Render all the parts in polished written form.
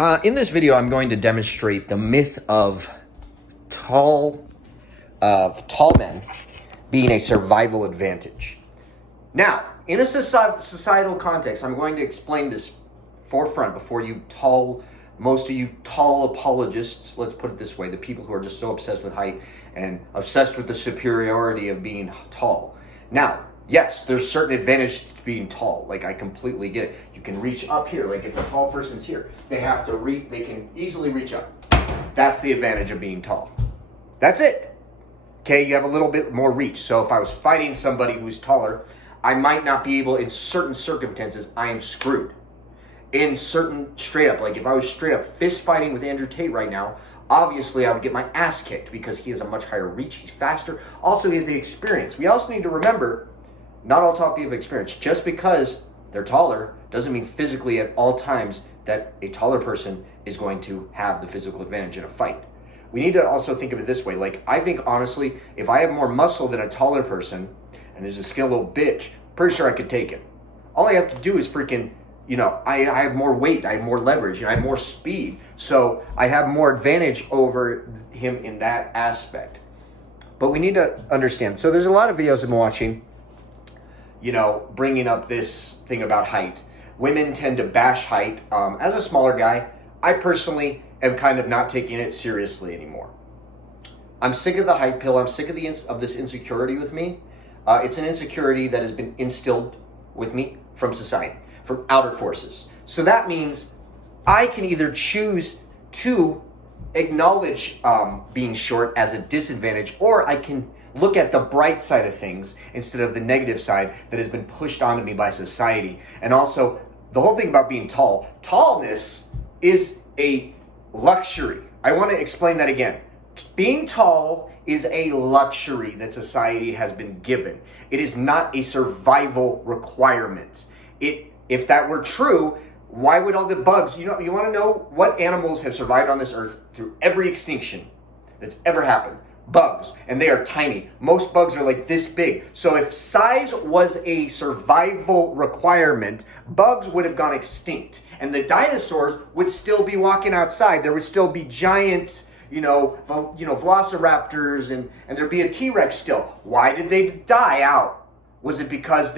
In this video, I'm going to demonstrate the myth of tall men being a survival advantage. Now, in a societal context, I'm going to explain this forefront before most of you tall apologists, let's put it this way, the people who are just so obsessed with height and obsessed with the superiority of being tall. Now, yes, there's certain advantage to being tall. Like, I completely get it. You can reach up here. Like, if a tall person's here, they can easily reach up. That's the advantage of being tall. That's it. Okay, you have a little bit more reach. So if I was fighting somebody who's taller, I might not be able, in certain circumstances, I am screwed. In certain straight up, like if I was straight up fist fighting with Andrew Tate right now, obviously I would get my ass kicked because he has a much higher reach, he's faster. Also, he has the experience. We also need to remember, not all tall people have experience. Just because they're taller doesn't mean physically at all times that a taller person is going to have the physical advantage in a fight. We need to also think of it this way. Like, I think honestly, if I have more muscle than a taller person, and there's a skinny little bitch, pretty sure I could take it. All I have to do is freaking, I have more weight, I have more leverage, I have more speed. So I have more advantage over him in that aspect. But we need to understand. So there's a lot of videos I'm watching, bringing up this thing about height. Women tend to bash height. As a smaller guy, I personally am kind of not taking it seriously anymore. I'm sick of the height pill. I'm sick of this insecurity with me. It's an insecurity that has been instilled with me from society, from outer forces. So that means I can either choose to acknowledge being short as a disadvantage, or I can look at the bright side of things instead of the negative side that has been pushed onto me by society. And also, the whole thing about being tall, tallness is a luxury. I want to explain that again. Being tall is a luxury that society has been given. It is not a survival requirement. If that were true, why would all the bugs, you want to know what animals have survived on this earth through every extinction that's ever happened? Bugs, and they are tiny. Most bugs are like this big. So if size was a survival requirement, bugs would have gone extinct, and the dinosaurs would still be walking outside. There would still be giant, velociraptors, and there'd be a T-Rex still. Why did they die out? Was it because of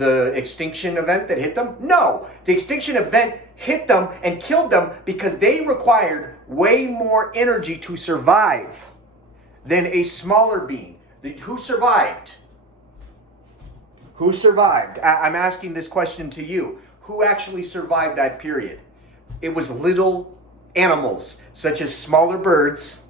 the extinction event that hit them? No, the extinction event hit them and killed them because they required way more energy to survive than a smaller being. Who survived? Who survived? I'm asking this question to you. Who actually survived that period? It was little animals, such as smaller birds,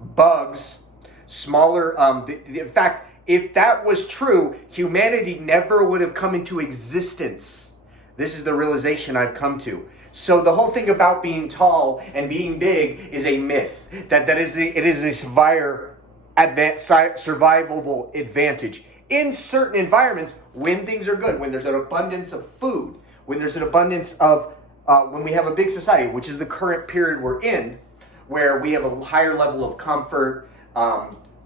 bugs, smaller, in fact, if that was true, humanity never would have come into existence. This is the realization I've come to. So the whole thing about being tall and being big is a myth. It is a survivable advantage in certain environments when things are good, when there's an abundance of food, when there's an abundance of, when we have a big society, which is the current period we're in, where we have a higher level of comfort.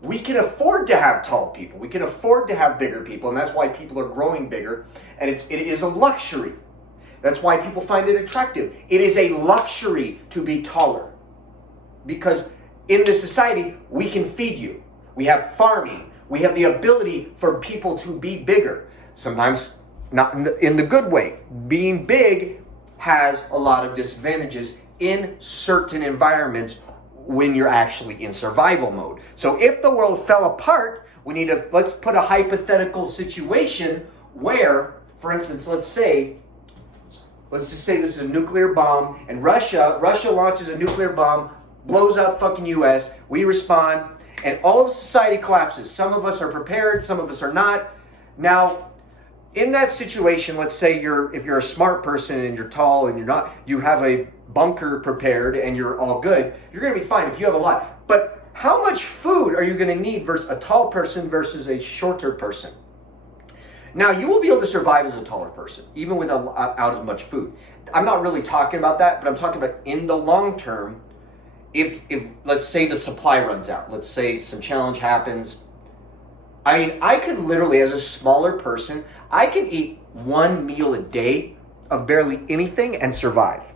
We can afford to have tall people. We can afford to have bigger people, and that's why people are growing bigger. And it is a luxury. That's why people find it attractive. It is a luxury to be taller, because in this society we can feed you. We have farming. We have the ability for people to be bigger. Sometimes not in the good way. Being big has a lot of disadvantages in certain environments when you're actually in survival mode. So if the world fell apart, let's put a hypothetical situation where, for instance, let's just say this is a nuclear bomb, and Russia launches a nuclear bomb, blows up fucking US, we respond, and all of society collapses. Some of us are prepared, some of us are not. Now, in that situation, let's say if you're a smart person and you're tall and you have a bunker prepared and you're all good, you're going to be fine if you have a lot. But how much food are you going to need versus a tall person versus a shorter person? Now, you will be able to survive as a taller person, even without as much food. I'm not really talking about that, but I'm talking about in the long term, if let's say the supply runs out, let's say some challenge happens. I mean, I could literally, as a smaller person, I could eat one meal a day of barely anything and survive.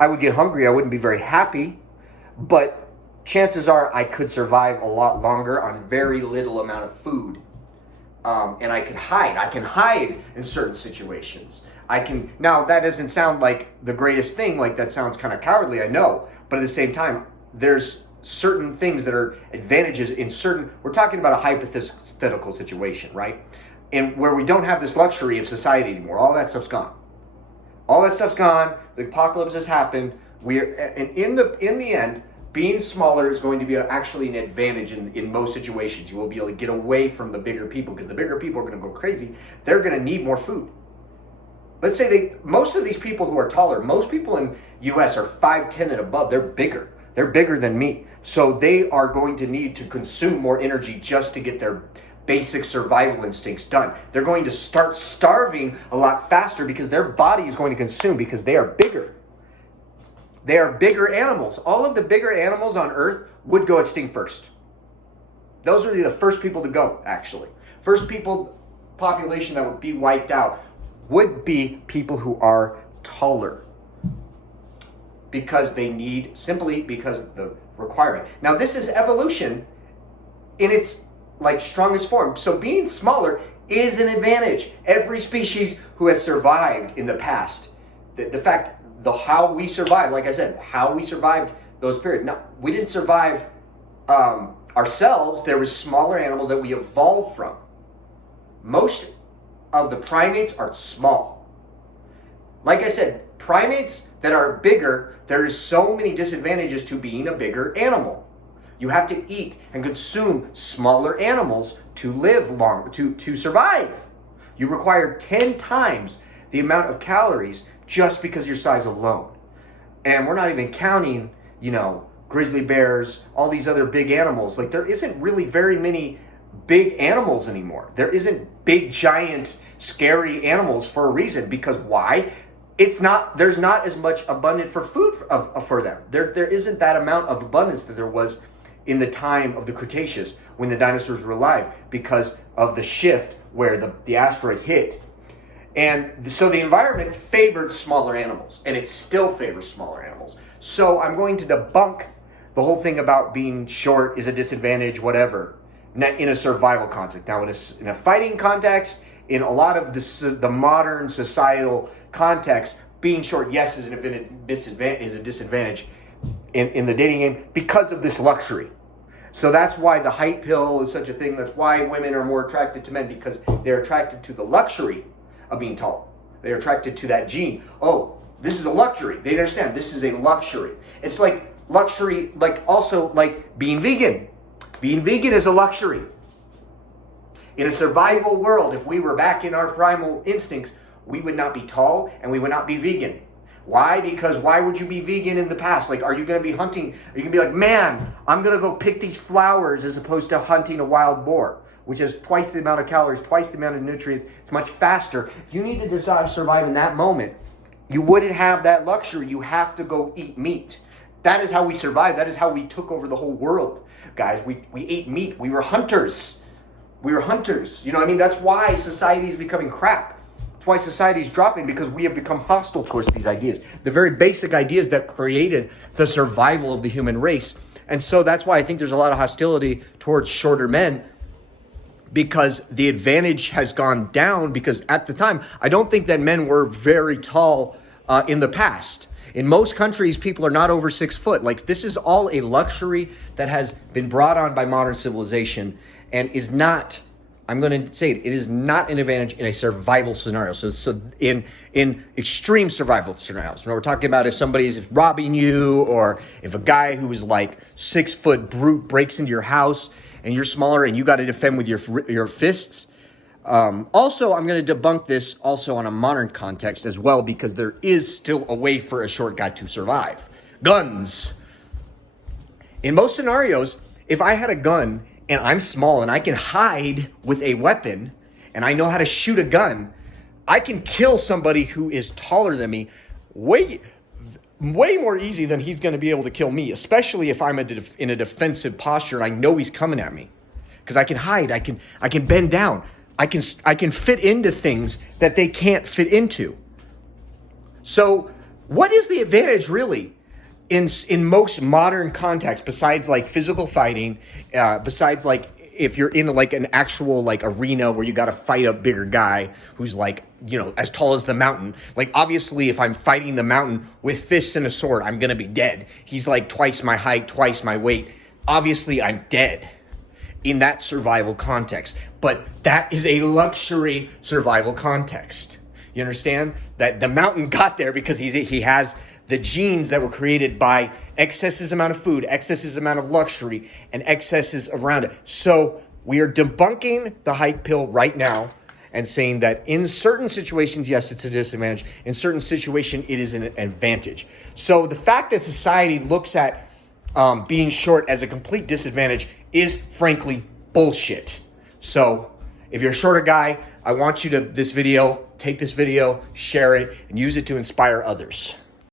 I would get hungry. I wouldn't be very happy, but chances are I could survive a lot longer on very little amount of food. And I can hide. I can hide in certain situations. Now that doesn't sound like the greatest thing. Like, that sounds kind of cowardly, I know. But at the same time, there's certain things that are advantages in certain, we're talking about a hypothetical situation, right? And where we don't have this luxury of society anymore. All that stuff's gone. All that stuff's gone. The apocalypse has happened. And in the end, being smaller is going to be actually an advantage in most situations. You will be able to get away from the bigger people, because the bigger people are going to go crazy. They're going to need more food. Let's say most of these people who are taller, most people in US are 5'10" and above. They're bigger. They're bigger than me. So they are going to need to consume more energy just to get their basic survival instincts done. They're going to start starving a lot faster because their body is going to consume, because they are bigger. They are bigger animals. All of the bigger animals on Earth would go extinct first. Those would be the first people to go, actually. First population that would be wiped out would be people who are taller, because simply because of the requirement. Now, this is evolution in its strongest form. So being smaller is an advantage. Every species who has survived in the past, how we survived, like I said, how we survived those periods. Now, we didn't survive ourselves. There was smaller animals that we evolved from. Most of the primates are small. Like I said, primates that are bigger, there is so many disadvantages to being a bigger animal. You have to eat and consume smaller animals to live long, to survive. You require 10 times the amount of calories just because of your size alone. And we're not even counting, grizzly bears, all these other big animals. There isn't really very many big animals anymore. There isn't big, giant, scary animals for a reason. Because why? There's not as much abundant for food for them. There isn't that amount of abundance that there was in the time of the Cretaceous when the dinosaurs were alive, because of the shift where the asteroid hit. And so the environment favored smaller animals, and it still favors smaller animals. So I'm going to debunk the whole thing about being short is a disadvantage, whatever, in a survival context. Now, in a fighting context, in a lot of the modern societal context, being short, yes, is a disadvantage in the dating game because of this luxury. So that's why the height pill is such a thing. That's why women are more attracted to men, because they're attracted to the luxury of being tall. They're attracted to that gene. Oh, this is a luxury. They understand this is a luxury. It's like luxury, also being vegan. Being vegan is a luxury. In a survival world, if we were back in our primal instincts, we would not be tall and we would not be vegan. Why? Because why would you be vegan in the past? Are you going to be hunting? Are you going to be like, man, I'm going to go pick these flowers as opposed to hunting a wild boar, which has twice the amount of calories, twice the amount of nutrients. It's much faster. If you need to survive in that moment, you wouldn't have that luxury. You have to go eat meat. That is how we survived. That is how we took over the whole world. Guys, we ate meat. We were hunters. You know what I mean? That's why society is becoming crap. That's why society is dropping, because we have become hostile towards these ideas. The very basic ideas that created the survival of the human race. And so that's why I think there's a lot of hostility towards shorter men, because the advantage has gone down. Because at the time, I don't think that men were very tall in the past. In most countries, people are not over 6 foot. This is all a luxury that has been brought on by modern civilization, and is not, I'm going to say it is not an advantage in a survival scenario. So in extreme survival scenarios, when we're talking about if somebody is robbing you, or if a guy who is 6 foot brute breaks into your house and you're smaller and you got to defend with your fists. Also, I'm going to debunk this also on a modern context as well, because there is still a way for a short guy to survive. Guns. In most scenarios, if I had a gun and I'm small and I can hide with a weapon and I know how to shoot a gun, I can kill somebody who is taller than me way more easy than he's going to be able to kill me, especially if I'm in a defensive posture and I know he's coming at me. Because I can hide, I can bend down. I can fit into things that they can't fit into. So what is the advantage really in most modern contexts besides like physical fighting, besides like if you're in like an actual like arena where you got to fight a bigger guy who's like, you know, as tall as the mountain. Like obviously if I'm fighting the mountain with fists and a sword, I'm going to be dead. He's like twice my height, twice my weight. Obviously I'm dead in that survival context, but that is a luxury survival context. You understand that the mountain got there because he has the genes that were created by excesses amount of food, excesses amount of luxury, and excesses around it. So we are debunking the hype pill right now and saying that in certain situations, yes, it's a disadvantage. In certain situations, it is an advantage. So the fact that society looks at being short as a complete disadvantage is frankly bullshit. So if you're a shorter guy, I want you to take this video, share it, and use it to inspire others.